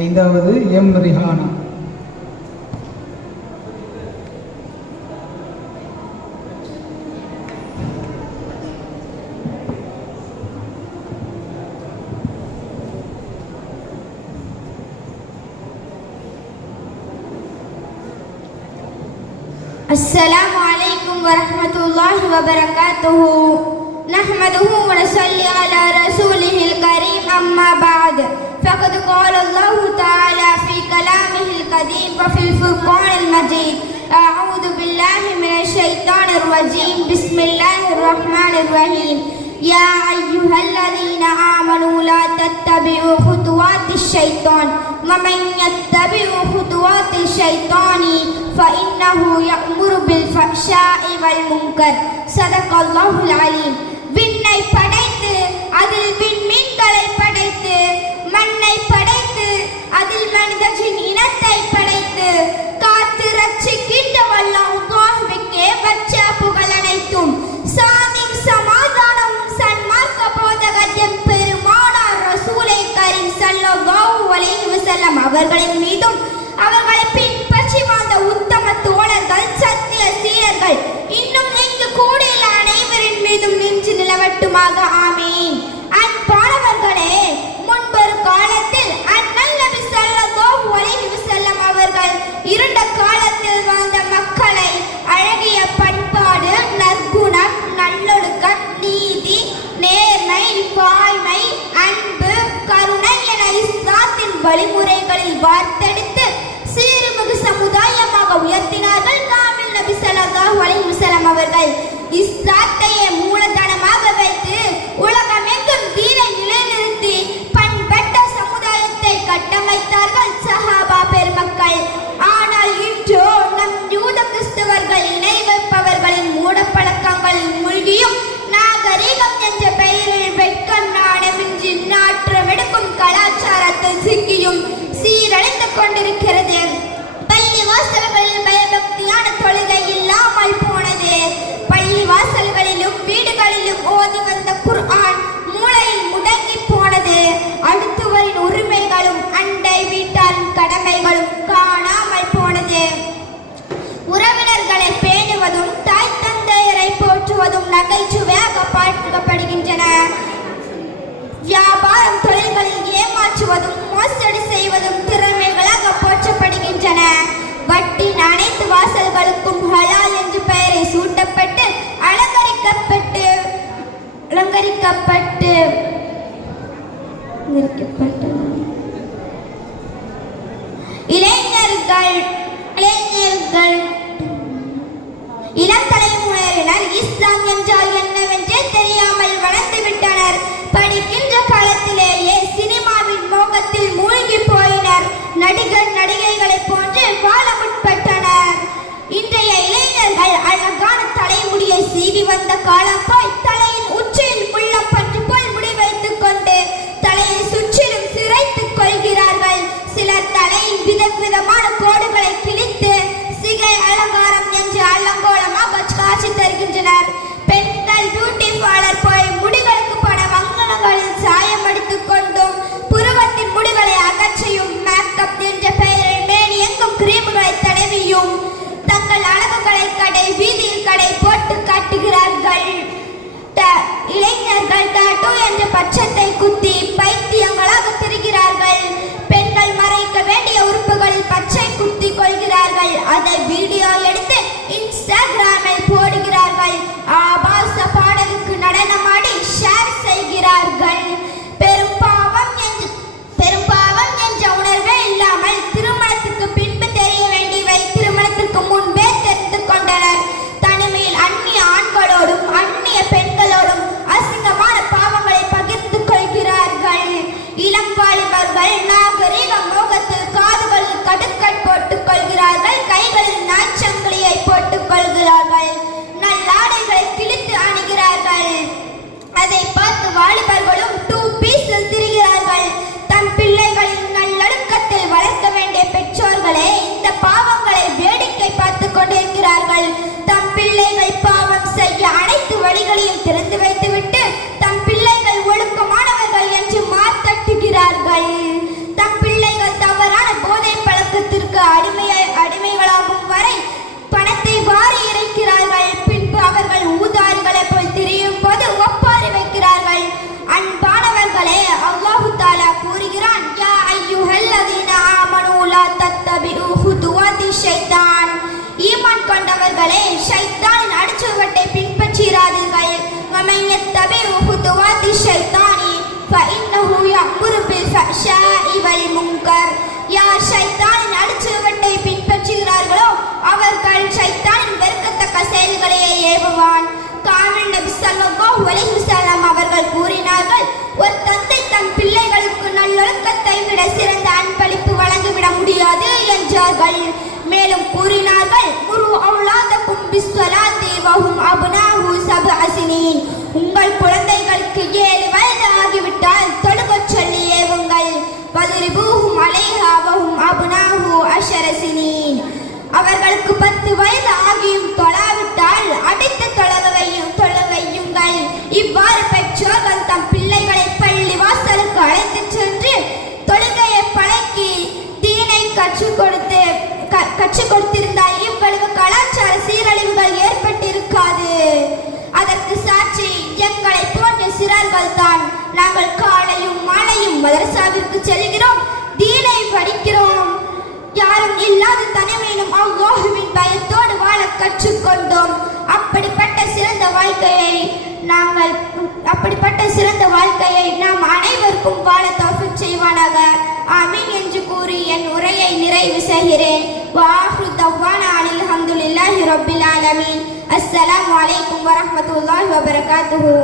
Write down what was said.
ஐந்தாவது M Rihanna. अस्सलामु अलैकुम वरहमतुल्लाहि वबरकातुहु नहमदुहु व नसल्ली अला रसूलिहिल करीम अम्मा बाद फ़क़द क़ाल अल्लाहु तआला फ़ी कलामिहिल क़दीम व फ़िल फ़ुरक़ानिल मजीद अऊज़ु बिल्लाहि मिनश शैतानिर रजीम बिस्मिल्लाहिर रहमानिर रहीम या अय्युहल्लज़ीना आमनू ला तत्तबिउ खुतुवातिश शैतान व मन यत्तबिउ खुतुवातिश शैतानी फ़इन्नहु यअमुरु बिल फ़हशाइ वल मुन्कर ஸதகல்லாஹுல் அலீம். விண்ணை படைத்து அதில் விண்மீன்களை படைத்து மண்ணை படைத்து அதில் மனித ஜின் இனத்தை படைத்து காத்து ரட்சிக்கின்ற வல்ல அல்லாஹ்வுக்கே வச்ச புகழ் அனைத்தும். சாந்தி சமாதானம் சன்மார்க்க போதகர் பெருமானார் ரசூலை கரீம் ஸல்லல்லாஹு அலைஹி வஸல்லம் அவர்களின் மீதும் அவர்களை பின்பற்றி வாழ்ந்த உத்தம தோழர்கள் சத்திய சீடர்கள் இன்னும் இங்கு கூடியுள்ள அனைவரின் மீதும் நின்று நிலவட்டுமாக ஆமீன். அன்பானவர்களே, முன்பொரு காலத்தில் அண்ணல் நபி ஸல்லல்லாஹு அலைஹி வஸல்லம் அவர்கள் இருண்ட காலத்தில் வாழ்ந்த மக்களை அழகிய பண்பாடு, நற்குணம், நல்லொழுக்கம், நீதி, நேர்மை, வாய்மை, அன்பு, கருணை என இஸ்லாத்தின் வழிமுறைகளில் வார்த்தெடுத்து சீர்மிகு சமுதாயமாக உயர்த்தினார்கள் காமில் நபி ஸல்லல்லாஹு அலைஹி வஸல்லம் அவர்கள். இஸ்லாத்தையே மூலதனமாக வைத்து உலகமெங்கும் தீனை நிலைநிறுத்தி பண்பட்ட சமுதாயத்தை கட்டமைத்தார்கள் சஹாபா பெருமக்கள். ஆனால் இன்றோ நம் யூத கிறிஸ்தவர்கள் இணை வைப்பவர்களின் மூடப்பழக்கங்களில் மூழ்கியும் நாகரீகம் என்ற பெயரில் வெட்கம் நாணமின்றி நாற்றமெடுக்கும் கலாச்சாரத்தில் சிக்கியும் சீரழிந்து கொண்டிருக்கிறது. பள்ளி வாசல்களில் பயபக்தியான தொழுகை இல்லாமல் போனது. பள்ளி வாசல்களிலும் வீடுகளிலும் ஓதி வந்த குர்ஆன் மூளையில் முடங்கி போனது. அடுத்தவரின் உரிமைகளும் அண்டை வீட்டாரின் கடமைகளும் காணாமல் போனது. உறவினர்களை பேணுவதும் தாய் தந்தையரை போற்றுவதும் நகைச்சுவையாக பார்க்கப்படுகின்றன. வியாபாரம் தொழில்களில் ஏமாற்றுவதும் மோசடி செய்வதும் திறமைகளாக போற்றப்படுகின்றன. வட்டின் அனைத்து வாசல்களுக்கும் ஹலால் என்று பெயரை சூட்டப்பட்டு அலங்கரிக்கப்பட்டு இளம் தலைமுறையினர் இஸ்லாம் என்றால் என்னவென்றே தெரியாமல் வளர்ந்து விட்டனர். படிக்கின்ற காலத்திலேயே சினிமாவின் மோகத்தில் மூழ்கி போயினர். நடிகர் நடிகைகளை போன்று வாழ முற்பட்டனர். இன்றைய இளைஞர்கள் அழகான தலைமுடியை சீவி வந்த காலம் போய் தலையின் உச்சியில் முள்ளம் பற்றி போல் முடி வைத்துக் கொண்டு தலையை சுற்றிலும் சிரைத்துக் கொள்கிறார்கள். சிலர் தலையின் விதவிதமான கோடுகளை கிழித்து சிகை அலங்காரம் என்று அலங்கோலமாக காட்சி தருகின்றனர். பெண்கள் பியூட்டி பார்லர் போய் முடிகளுக்கு பட வங்கணங்களில் சாயம் அடித்துக் கொண்டும் புருவத்தின் முடிகளை அகற்றியும் மேக்கப் என்ற பெயரில் மேனி எங்கும் கிரீம்களை தடவியும் தங்கள் அழகுகளை கடை வீதியில் கடை போட்டு காட்டுகிறார்கள். இளைஞர்கள் டாட்டூ என்ற பட்சத்தை குத்தி பைத்தியங்களாக திரிகிறார்கள். பெண்கள் மறைக்க வேண்டிய உறுப்புகளில் பச்சை குத்தி கொள்கிறார்கள். அதை வீடியோ எடுத்து இன்ஸ்டாகிராமில் போடுகிறார்கள். ஆபாச பாடலுக்கு நடனமாடி ஷேர் செய்கிறார்கள். பெரும்பாவம் என்ற உணர்வே இல்லாமல் திருமணத்துக்கு பின்பு தெரிய வேண்டியவை திருமணத்திற்கு முன்பே தெரிந்து கொண்டனர். தனிமையில் அந்நிய ஆண்களோடும் அந்நிய பெண்களோடும் அசிங்கமான பாவங்களை பகிர்ந்து கொள்கிறார்கள். இளம் வாலிபர்கள் நாகரீக மோகத்தில் காதுகளில் கடுக்கட் போட்டுக் கொள்கிறார்கள். கைகளில் நாச்சங்கிலியை போட்டுக் கொள்கிறார்கள். நல்லாடைகளை கிழித்து அணிகிறார்கள். அதை பார்த்து வாலிபர்களும் 2 பீஸில் திரிகிறார்கள். தம் பிள்ளைகளின் நல்லொழுக்கத்தில் வளர்க்க வேண்டிய பெற்றோர்களே இந்த பாவங்களை வேடிக்கை பார்த்து கொண்டிருக்கிறார்கள். தம் பிள்ளைகள் பாவம் செய்ய அனைத்து வழிகளையும் திறந்து வைத்துவிட்டு தம் பிள்ளைகள் ஒழுக்கமானவர்கள் என்று மாத்தட்டுகிறார்கள். தம் பிள்ளைகள் يأمر بالفحشاء والمنكر யார் ஷைத்தானின் அடிச்சுவட்டை பின்பற்றுகிறார்களோ அவர்கள் ஷைத்தானின் வெறுக்கத்தக்க செயல்களையே ஏவுவான். காமில் நபி ஸல்லல்லாஹு அலைஹி வஸல்லம் அவர்கள் கூறினார்கள், ஒரு தந்தை தன் பிள்ளைகளுக்கு நல்லொழுக்கத்தை விட சிறந்த அன்பளிப்பு வழங்கிவிட முடியாது என்றார்கள். மேலும் கூறினார்கள், குரு அவுலாதக்கும் பிஸ்ஸலாத்தி வஹும் அப்னாஹு சப்அ சினீன். உங்கள் குழந்தைகளுக்கு 7 வயது ஆகிவிட்டால் தொழுகச் சொல்லி ஏவுங்கள். வதுரிபூஹும் அலைஹா வஹும் அப்னாஹு அஷர சினீன். அவர்களுக்கு 10 வயது ஆகியும் தொழாவிட்டால் அடித்து தொழ வையுங்கள். இவ்வாறு பெற்றோர்கள் தம் பிள்ளைகளை பள்ளி வாசலுக்கு அழைத்துச் சென்று தொழுகையை பழக்கி தீனை கற்றுக் கொடுத்திருந்தால் இவ்வளவு கலாச்சார சீரழிவுகள் ஏற்பட்டிருக்காது. அதற்கு சாட்சி எங்களை போன்ற சிறார்கள் தான். நாங்கள் காலையும் மாலையும் மதரசாவிற்கு செல்கிறோம், தீனை படிக்கிறோம். யாரும் இல்லாத தனிமையிலும் அல்லாஹ்வின் பயத்தோடு வாழ கற்றுக்கொண்டோம். அப்படிப்பட்ட சிறந்த வாழ்க்கையை நாம் அனைவருக்கும் வாழ தௌஃபீக் செய்வானாக. ஆமீன் என்று கூறி என் உரையை நிறைவு செய்கிறேன். வஆஹிரு தஅவானா அனில் ஹம்துலில்லாஹி ரப்பில் ஆலமீன். அஸ்ஸலாமு அலைக்கும் வரஹ்மத்துல்லாஹி வபரகாத்துஹு.